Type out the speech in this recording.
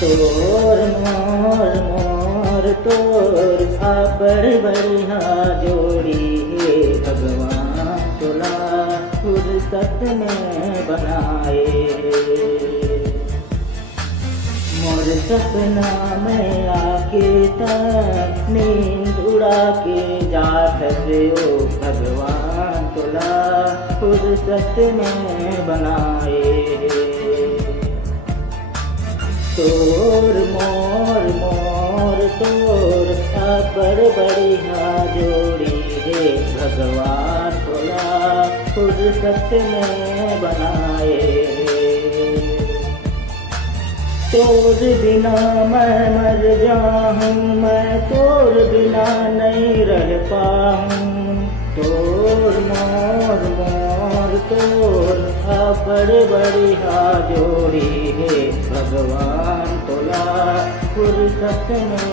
तोर मोर मोर तोर आपड़ बढ़िया जोड़ी हे भगवान तोला फुर्सत में बनाए। मोर सपना में आके तक नींद उड़ा के जात से ओ भगवान तोला फुर्सत में बनाए। तोर मोर मोर तोर आपड़ बढ़िया जोड़ी हे भगवान तोला फुर्सत में बनाए। तोर बिना मैं मर जाऊं, मैं तोर बिना नहीं रह पाऊं। तोर मोर मोर तोर आपड़ बढ़िया जोड़ी हे भगवान तोला फुर्सत में